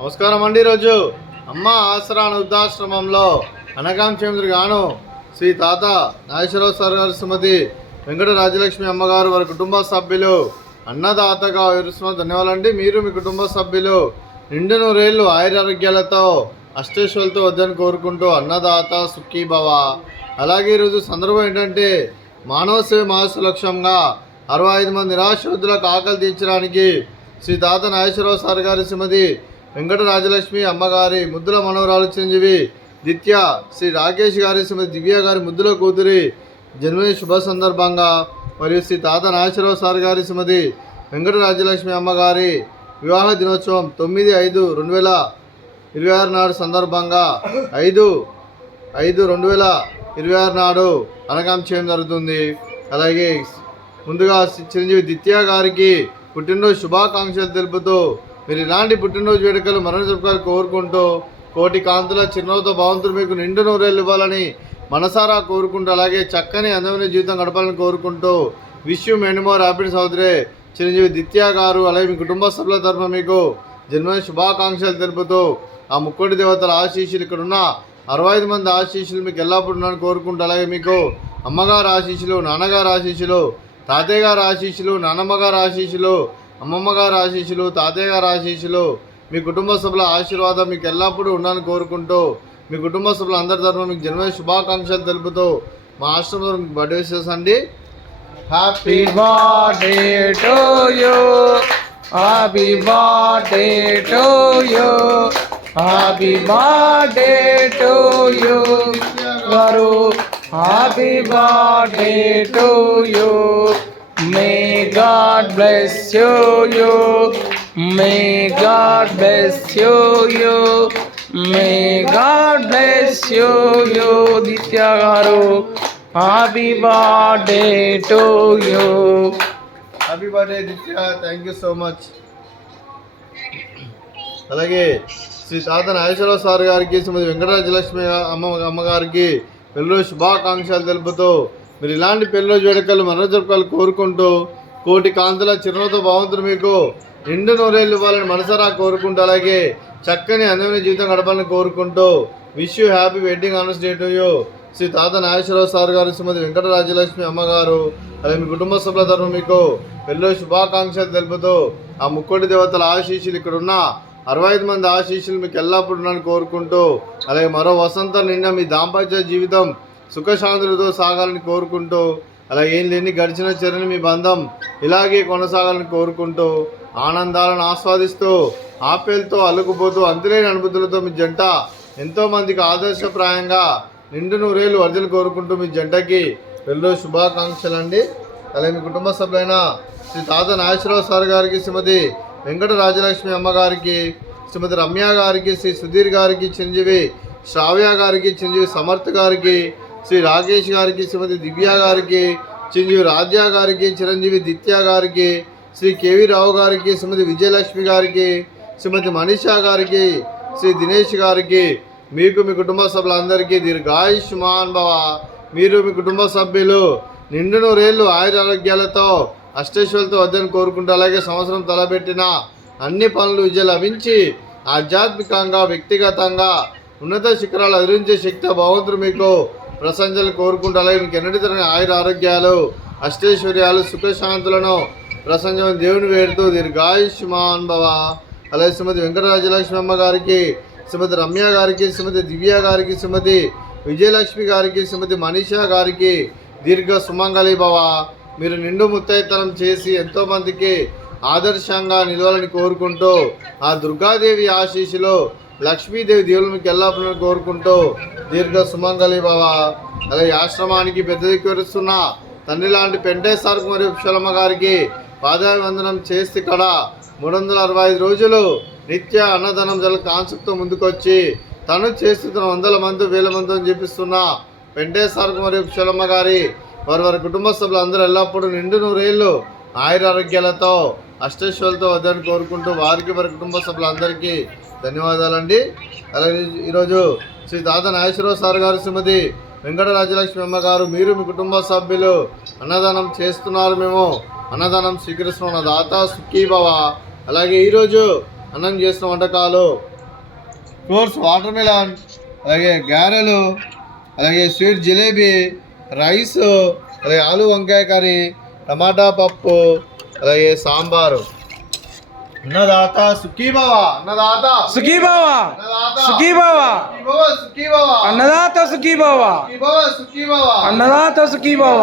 నమస్కారం అండి. ఈరోజు అమ్మ ఆసరా వృద్ధాశ్రమంలో అనగాంచేంద్రుడు గాను శ్రీ తాత నాగేశ్వరరావు సార్ గారి శ్రీమతి వెంకట రాజలక్ష్మి అమ్మగారు వారి కుటుంబ సభ్యులు అన్నదాతగా వివరిస్తున్న ధన్యవాదాలండి. మీరు మీ కుటుంబ సభ్యులు నిండు నూరేళ్లు ఆయురారోగ్యాలతో అష్టేశ్వరులతో వద్దని కోరుకుంటూ అన్నదాత సుఖీ భవ. అలాగే ఈరోజు సందర్భం ఏంటంటే మానవ సేవ మహస్సు లక్ష్యంగా 65 మంది నిరాశ్రద్ధులకు ఆకలి తీర్చడానికి శ్రీ తాత నాగేశ్వరరావు సార్ గారి శ్రీమతి వెంకట రాజలక్ష్మి అమ్మగారి ముద్దుల మనవరాలు చిరంజీవి దిత్య శ్రీ రాకేష్ గారి శ్రీమతి దివ్య గారి ముద్దుల కూతురి జన్మదిన శుభ సందర్భంగా మరియు శ్రీ తాత నాగేశ్వరరావు సార్ గారి శ్రీమతి వెంకట రాజలక్ష్మి అమ్మగారి వివాహ దినోత్సవం 9/5/2026 నాడు సందర్భంగా 5/5/2026 నాడు అనగాం చేయడం జరుగుతుంది. అలాగే ముందుగా చిరంజీవి దిత్య గారికి పుట్టినరోజు శుభాకాంక్షలు తెలుపుతూ మీరు ఇలాంటి పుట్టినరోజు వేడుకలు మరణ జరుపుకోవాలని కోరుకుంటూ కోటి కాంతుల చిరునవ్వుతో భగవంతుడు మీకు నిండు నూరేళ్ళు ఇవ్వాలని మనసారా కోరుకుంటూ అలాగే చక్కని అందమైన జీవితం గడపాలని కోరుకుంటూ wish you many more happy సోదరే చిరంజీవి దిత్య గారు. అలాగే మీ కుటుంబ సభ్యుల తరఫున మీకు జన్మదిన శుభాకాంక్షలు తెలుపుతూ ఆ ముక్కోటి దేవతల ఆశీస్సులు ఇక్కడ ఉన్న 65 మంది ఆశీస్సులు మీకు ఎల్లప్పుడూ ఉన్నారని కోరుకుంటూ అలాగే మీకు అమ్మగారు ఆశీస్సులు, నాన్నగారు ఆశీస్సులు, తాతయ్య గారు ఆశీస్సులు, నాన్నమ్మ గారు ఆశీస్సులు, అమ్మమ్మ గారు ఆశీస్సులు, తాతయ్య గారు ఆశీస్సులు, మీ కుటుంబ సభ్యుల ఆశీర్వాదం మీకు ఎల్లప్పుడూ ఉండాలని కోరుకుంటూ మీ కుటుంబ సభ్యుల అందరి తరఫున మీకు జన్మదిన శుభాకాంక్షలు తెలుపుతూ మా ఆశ్రమంలో మీకు బర్త్డే విషెస్ అండి. Happy birthday to you, happy birthday to you, happy birthday to you గారు, happy birthday to you. May God bless you, may God bless you, may God bless you, Ditya garu. Happy birthday to you. Happy birthday Ditya, thank you so much. అలాగే శ్రీ తాత Nageswararao sir గారికి శ్రీమతి వెంకటరాజలక్ష్మి అమ్మగారికి పెళ్ళిరోజు శుభాకాంక్షలు తెలుపుతూ మీరు ఇలాంటి పెళ్ళిరోజు వేడుకలు మరణ జరుపుకోవాలని కోరుకుంటూ కోటి కాంతుల చిరునవ్వుతో భగవంతుడు మీకు నిండు నూరేళ్ళు ఇవ్వాలని మనసారా కోరుకుంటూ అలాగే చక్కని అందమైన జీవితం గడపాలని కోరుకుంటూ wish you happy wedding anniversary to you Shri తాత నాగేశ్వరరావు సార్ గారు శ్రీమతి వెంకట రాజలక్ష్మి అమ్మగారు. అలాగే మీ కుటుంబ సభ్యుల తరఫున మీకు పెళ్ళిరోజు శుభాకాంక్షలు తెలుపుతూ ఆ ముక్కోటి దేవతల ఆశీస్సులు ఇక్కడ ఉన్న 65 మంది ఆశీస్సులు మీకు ఎల్లప్పుడూ ఉన్నారని కోరుకుంటూ అలాగే మరో వసంతం నిండా మీ దాంపత్య జీవితం సుఖశాంతులతో సాగాలని కోరుకుంటూ అలాగే ఏం లేని గడిచిన చరణి మీ బంధం ఇలాగే కొనసాగాలని కోరుకుంటూ ఆనందాలను ఆస్వాదిస్తూ ఆప్యాయలతో అల్లుకుపోతూ అంతులేని అనుభూతులతో మీ జంట ఎంతోమందికి ఆదర్శప్రాయంగా నిండు నూరేళ్ళు వర్జలు కోరుకుంటూ మీ జంటకి పెళ్ళిరోజు శుభాకాంక్షలు అండి. అలాగే మీ కుటుంబ సభ్యులైన శ్రీ తాత నాగేశ్వరరావు సార్ గారికి శ్రీమతి వెంకట రాజలక్ష్మి అమ్మగారికి శ్రీమతి రమ్య గారికి శ్రీ సుధీర్ గారికి చిరంజీవి శ్రావ్య గారికి చిరంజీవి సమర్థ్ గారికి శ్రీ రాకేష్ గారికి శ్రీమతి దివ్య గారికి చిరంజీవి రాజ్య గారికి చిరంజీవి దిత్య గారికి శ్రీ కేవీ రావు గారికి శ్రీమతి విజయలక్ష్మి గారికి శ్రీమతి మనీషా గారికి శ్రీ దినేష్ గారికి మీకు మీ కుటుంబ సభ్యులందరికీ దీర్ఘాయుష్మాన్ భవ. మీరు మీ కుటుంబ సభ్యులు నిండు నూరేళ్ళు ఆయురారోగ్యాలతో అష్టేశ్వరులతో వద్దని కోరుకుంటూ అలాగే సంవత్సరం తలపెట్టిన అన్ని పనులు విజయం లభించి ఆధ్యాత్మికంగా వ్యక్తిగతంగా ఉన్నత శిఖరాలు అధిరించే శక్తి భగవంతుడు మీకు ప్రశంసలు కోరుకుంటూ అలాగే మీకు ఎన్నటి తరగని ఆయుర ఆరోగ్యాలు అష్టైశ్వర్యాలు సుఖశాంతులను ప్రశంసమైన దేవుని వేడుతూ దీర్ఘాయుష్మాన్ భవ. అలాగే శ్రీమతి వెంకటరాజలక్ష్మి అమ్మ గారికి శ్రీమతి రమ్య గారికి శ్రీమతి దివ్య గారికి శ్రీమతి విజయలక్ష్మి గారికి శ్రీమతి మనీషా గారికి దీర్ఘ సుమంగళి భవ. మీరు నిండు ముత్తైతనం చేసి ఎంతోమందికి ఆదర్శంగా నిలవాలని కోరుకుంటూ ఆ దుర్గాదేవి ఆశీస్సులో లక్ష్మీదేవి దేవులు మీకు ఎల్లప్పుడూ కోరుకుంటూ దీర్ఘ సుమంగళి భవ. అలాగే ఆశ్రమానికి పెద్ద దిక్కువరుస్తున్న తండ్రి లాంటి పెంటేశ్వర మరియు పుష్పలమ్మ గారికి పాదాభివందనం చేసి ఇక్కడ 365 రోజులు నిత్య అన్నదానం జల కాన్సెప్ట్తో ముందుకొచ్చి తను చేస్తున్న 100 మంది 1000 మందిని చూపిస్తున్న పెంటేశ్వర మరియు పుష్పలమ్మ గారి వారి కుటుంబ సభ్యులు అందరూ ఎల్లప్పుడూ నిండు నూరేళ్ళు ఆయురారోగ్యాలతో అష్టైశ్వర్యాలతో వద్దని కోరుకుంటూ వారికి వారి కుటుంబ సభ్యులందరికీ ధన్యవాదాలండి. అలాగే ఈరోజు శ్రీ తాత నాగేశ్వరరావు సార్ గారు శ్రీమతి వెంకట రాజలక్ష్మి అమ్మగారు మీరు మీ కుటుంబ సభ్యులు అన్నదానం చేస్తున్నారు. మేము అన్నదానం స్వీకరిస్తున్న దాత సుఖీ భవ. అలాగే ఈరోజు అన్నం చేసిన వంటకాలు ఫ్రూట్స్ వాటర్ మిలన్, అలాగే గారెలు, అలాగే స్వీట్ జిలేబీ, రైస్, అలాగే ఆలు వంకాయ కర్రీ, టమాటా పప్పు, అలాగే సాంబారు. అన్నదాత సుఖీభవ, అన్నదాత సుఖీభవ, అన్నదాత సుఖీభవ, సుఖీభవ, సుఖీభవ, అన్నదాత సుఖీభవ, సుఖీభవ, సుఖీభవ. అన్నదాత సుఖీభవ.